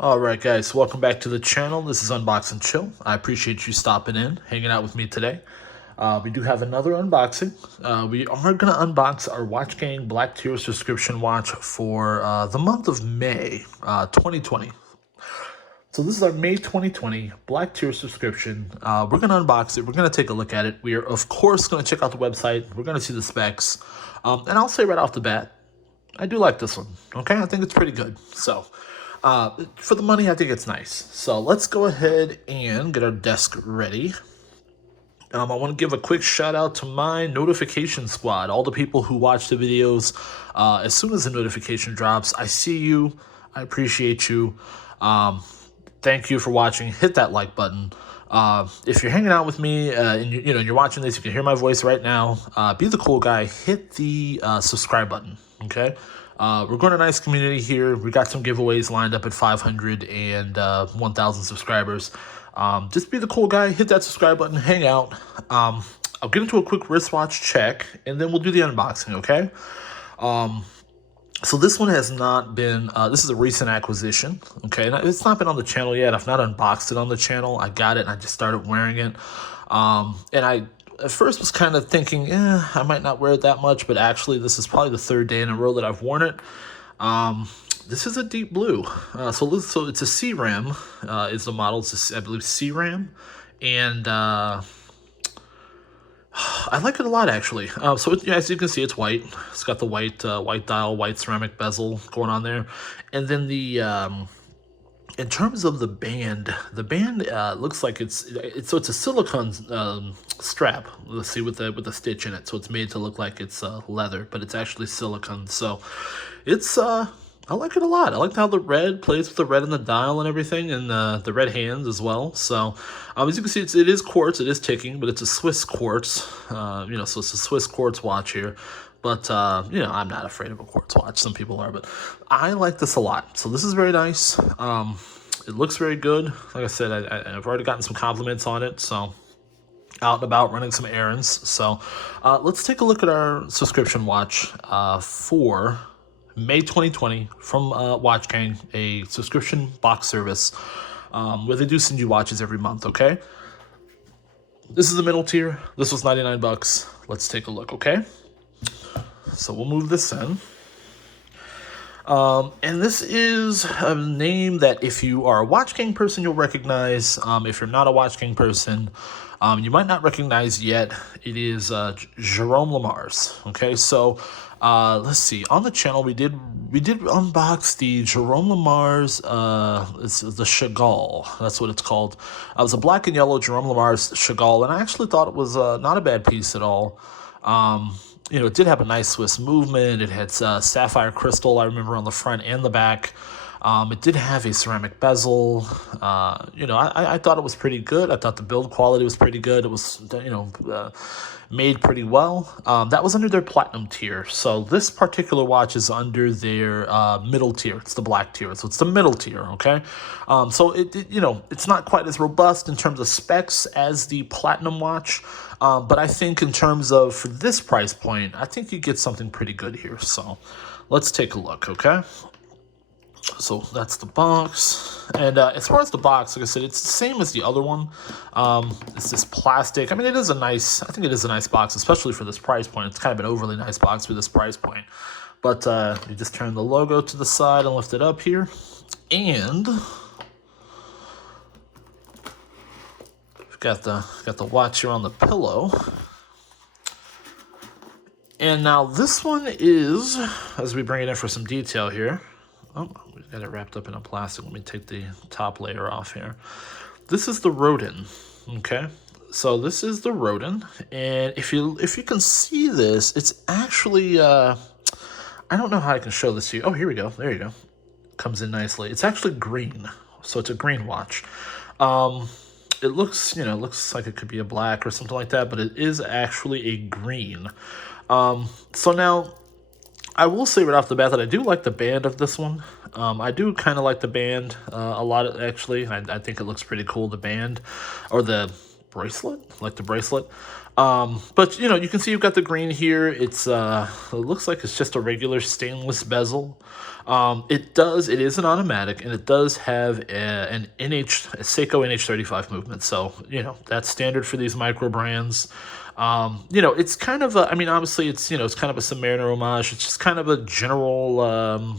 Alright guys, welcome back to the channel. This is Unbox and Chill. I appreciate you stopping in, hanging out with me today. We do have another unboxing. We are going to unbox our Watch Gang Black Tier subscription watch for the month of May 2020. So this is our May 2020 Black Tier subscription. We're going to unbox it. We're going to take a look at it. We are, of course, going to check out the website. We're going to see the specs. And I'll say right off the bat, I do like this one. Okay, I think it's pretty good. So for the money, I think it's nice. So let's go ahead and get our desk ready. I want to give a quick shout out to my notification squad, all the people who watch the videos. As soon as the notification drops, I see you. I appreciate you. Thank you for watching. Hit that like button. If you're hanging out with me and you're watching this, you can hear my voice right now. Be the cool guy. Hit the subscribe button. Okay. We're going to a nice community here. We got some giveaways lined up at 500 and 1,000 subscribers. Just be the cool guy. Hit that subscribe button. Hang out. I'll get into a quick wristwatch check, and then we'll do the unboxing, okay? So this one has not been, this is a recent acquisition, okay? It's not been on the channel yet. I've not unboxed it on the channel. I got it, and I just started wearing it. And I at first was kind of thinking, I might not wear it that much, but actually this is probably the third day in a row that I've worn it. This is a deep blue. So it's a CRAM, is the model. It's I believe CRAM, and I like it a lot, actually. So as you can see, it's white. It's got the white dial, white ceramic bezel going on there, and then the in terms of the band looks like it's a silicone strap. Let's see, with the stitch in it. So it's made to look like it's leather, but it's actually silicone. So it's I like it a lot. I like how the red plays with the red in the dial and everything, and the red hands as well. So as you can see, it is quartz. It is ticking, but it's a Swiss quartz. So it's a Swiss quartz watch here. But, I'm not afraid of a quartz watch. Some people are, but I like this a lot. So this is very nice. It looks very good. Like I said, I've already gotten some compliments on it. So out and about running some errands. So let's take a look at our subscription watch for May 2020 from Watch Gang, a subscription box service where they do send you watches every month, okay? This is the middle tier. This was 99 bucks. Let's take a look, okay? So we'll move this in. And this is a name that if you are a Watch Gang person, you'll recognize. If you're not a Watch Gang person, you might not recognize yet. It is Jerome Lamar's. Okay, so let's see. On the channel, we did unbox the Jerome Lamar's. It's the Chagall. That's what it's called. It was a black and yellow Jerome Lamar's Chagall, and I actually thought it was not a bad piece at all. It did have a nice Swiss movement. It had sapphire crystal, I remember, on the front and the back. It did have a ceramic bezel. I thought it was pretty good. I thought the build quality was pretty good. It was, made pretty well. That was under their platinum tier. So this particular watch is under their middle tier. It's the black tier. So it's the middle tier, okay? So it's not quite as robust in terms of specs as the platinum watch. But I think in terms of, for this price point, I think you get something pretty good here. So let's take a look, okay? So that's the box. And as far as the box, like I said, it's the same as the other one. It's this plastic. I mean, I think it is a nice box, especially for this price point. It's kind of an overly nice box for this price point. But you just turn the logo to the side and lift it up here. And got the watch here on the pillow. And now this one is, as we bring it in for some detail here. Oh, we got it wrapped up in a plastic. Let me take the top layer off here. This is the Rodin, okay? So this is the Rodin, and if you can see this, it's actually I don't know how I can show this to you. Oh, here we go. There you go. Comes in nicely. It's actually green, so it's a green watch. It looks like it could be a black or something like that, but it is actually a green. So now, I will say right off the bat that I do like the band of this one. I do kind of like the band a lot, actually. I think it looks pretty cool, the band, or the bracelet, like the bracelet. But you know, you can see you've got the green here. It looks like it's just a regular stainless bezel. It is an automatic, and it does have a Seiko NH35 movement. So you know that's standard for these micro brands. You know, it's kind of I mean, obviously it's, you know, it's kind of a Submariner homage. It's just kind of a general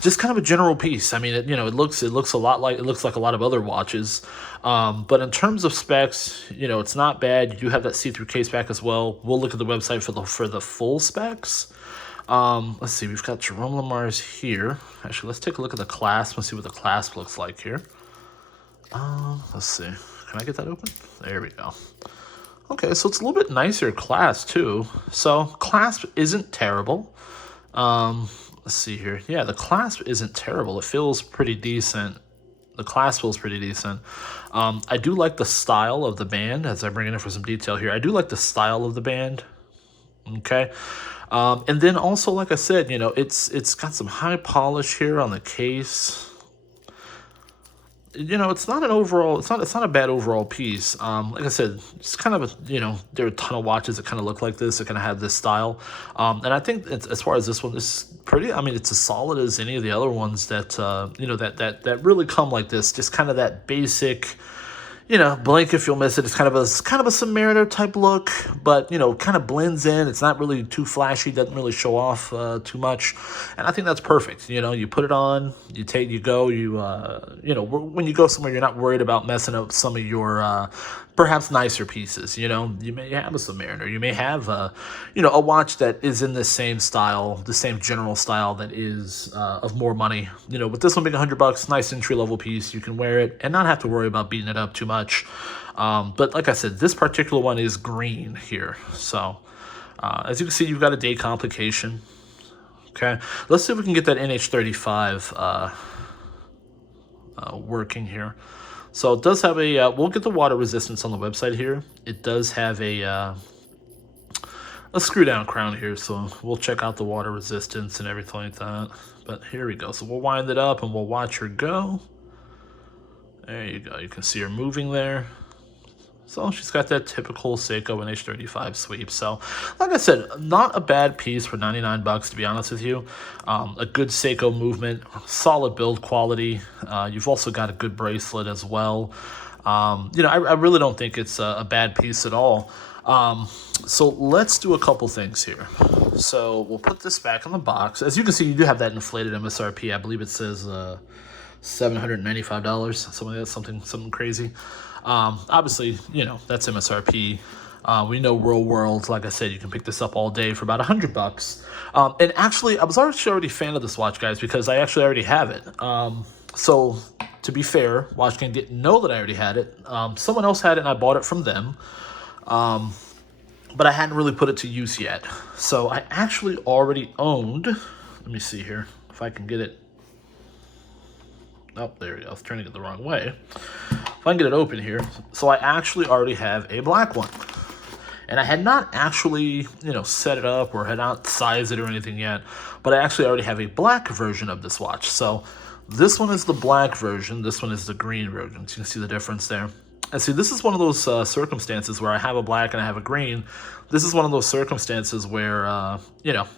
just kind of a general piece. I mean, you know, it looks a lot like, it looks like a lot of other watches. But in terms of specs, you know, it's not bad. You do have that see-through case back as well. We'll look at the website for the full specs. Let's see, we've got Jerome Lamar's here. Actually, let's take a look at the clasp and see what the clasp looks like here. Let's see. Can I get that open? There we go. Okay, so it's a little bit nicer clasp too. So clasp isn't terrible. Let's see here. Yeah, the clasp isn't terrible. It feels pretty decent. The clasp feels pretty decent. I do like the style of the band, as I bring it in for some detail here. I do like the style of the band. Okay. And then also, like I said, you know, it's got some high polish here on the case. You know, it's not a bad overall piece. Like I said, it's kind of a, you know, there are a ton of watches that kind of look like this, that kind of have this style. And I think as far as this one, this is pretty, I mean, it's as solid as any of the other ones that, you know, that really come like this. Just kind of that basic, you know, blink if you'll miss it. It's kind of a Submariner type look, but you know, kind of blends in. It's not really too flashy, doesn't really show off too much, and I think that's perfect. You know, you put it on, you go, you know, when you go somewhere, you're not worried about messing up some of your perhaps nicer pieces. You know, you may have a Submariner, you may have you know, a watch that is in the same style, the same general style that is of more money. You know, with this one being $100, nice entry level piece, you can wear it and not have to worry about beating it up too much. But like I said, this particular one is green here. So as you can see, you've got a day complication. Okay, let's see if we can get that NH35 working here. So it does have a, we'll get the water resistance on the website here. It does have a screw down crown here, so we'll check out the water resistance and everything like that. But here we go. So we'll wind it up and we'll watch her go. There you go. You can see her moving there. So she's got that typical Seiko NH35 sweep. So like I said, not a bad piece for 99 bucks, to be honest with you. A good Seiko movement, solid build quality. You've also got a good bracelet as well. You know, I really don't think it's a bad piece at all. So let's do a couple things here. So we'll put this back in the box. As you can see, you do have that inflated MSRP. I believe it says $795, something like that, something crazy. Obviously, you know, that's MSRP. We know real world, like I said, you can pick this up all day for about $100. And actually, I was already a fan of this watch, guys, because I actually already have it. So to be fair, Watch Gang didn't know that I already had it. Someone else had it, and I bought it from them. But I hadn't really put it to use yet. So I actually already owned, let me see here, if I can get it. Oh, there we go. I was turning it the wrong way. If I can get it open here. So I actually already have a black one. And I had not actually, you know, set it up or had not sized it or anything yet. But I actually already have a black version of this watch. So this one is the black version. This one is the green version. So you can see the difference there. And see, this is one of those circumstances where I have a black and I have a green. This is one of those circumstances where, you know,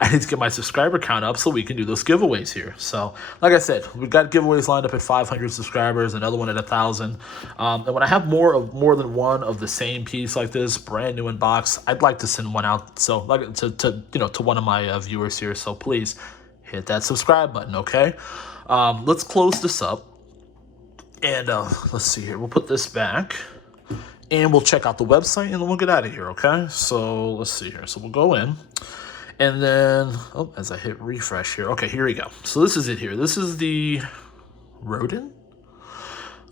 I need to get my subscriber count up so we can do those giveaways here. So, like I said, we've got giveaways lined up at 500 subscribers, another one at 1,000. And when I have more than one of the same piece like this, brand new in box, I'd like to send one out. So, like to one of my viewers here. So please hit that subscribe button, okay? Let's close this up. And let's see here. We'll put this back. And we'll check out the website, and then we'll get out of here, okay? So let's see here. So we'll go in. And then, oh, as I hit refresh here. Okay, here we go. So this is it here. This is the Rodin.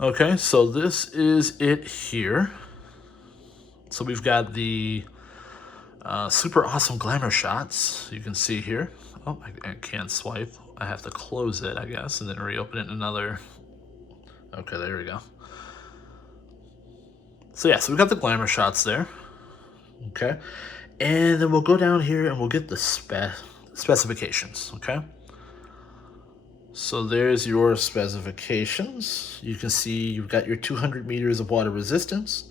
Okay, so this is it here. So we've got the super awesome glamour shots. You can see here. Oh, I can't swipe. I have to close it, I guess, and then reopen it in another. Okay, there we go. So yeah, so we've got the glamour shots there. Okay. And then we'll go down here and we'll get the specifications, okay? So there's your specifications. You can see you've got your 200 meters of water resistance.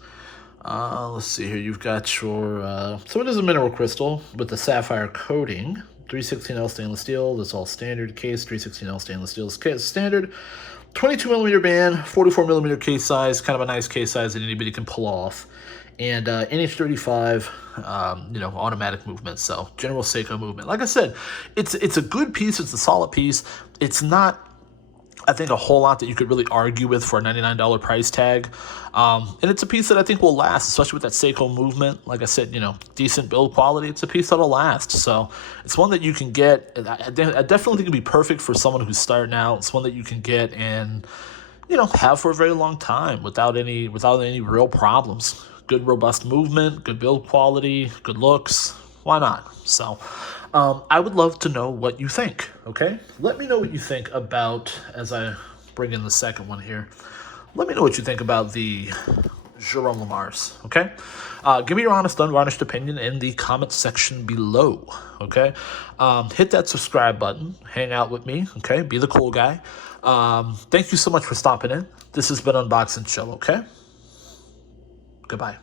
Let's see here. You've got your, so it is a mineral crystal with the sapphire coating. 316L stainless steel. That's all standard case. 316L stainless steel is standard. 22 millimeter band, 44 millimeter case size. Kind of a nice case size that anybody can pull off. And NH35, automatic movement. So general Seiko movement. Like I said, it's a good piece. It's a solid piece. It's not, I think, a whole lot that you could really argue with for a $99 price tag. And it's a piece that I think will last, especially with that Seiko movement. Like I said, decent build quality. It's a piece that'll last. So it's one that you can get. I definitely think it'd be perfect for someone who's starting out. It's one that you can get and, have for a very long time without any real problems. Good, robust movement, good build quality, good looks. Why not? So I would love to know what you think, okay? Let me know what you think about, as I bring in the second one here, let me know what you think about the Jerome Lamars, okay? Give me your honest, unvarnished opinion in the comment section below, okay? Hit that subscribe button. Hang out with me, okay? Be the cool guy. Thank you so much for stopping in. This has been Unbox and Chill, okay? Goodbye.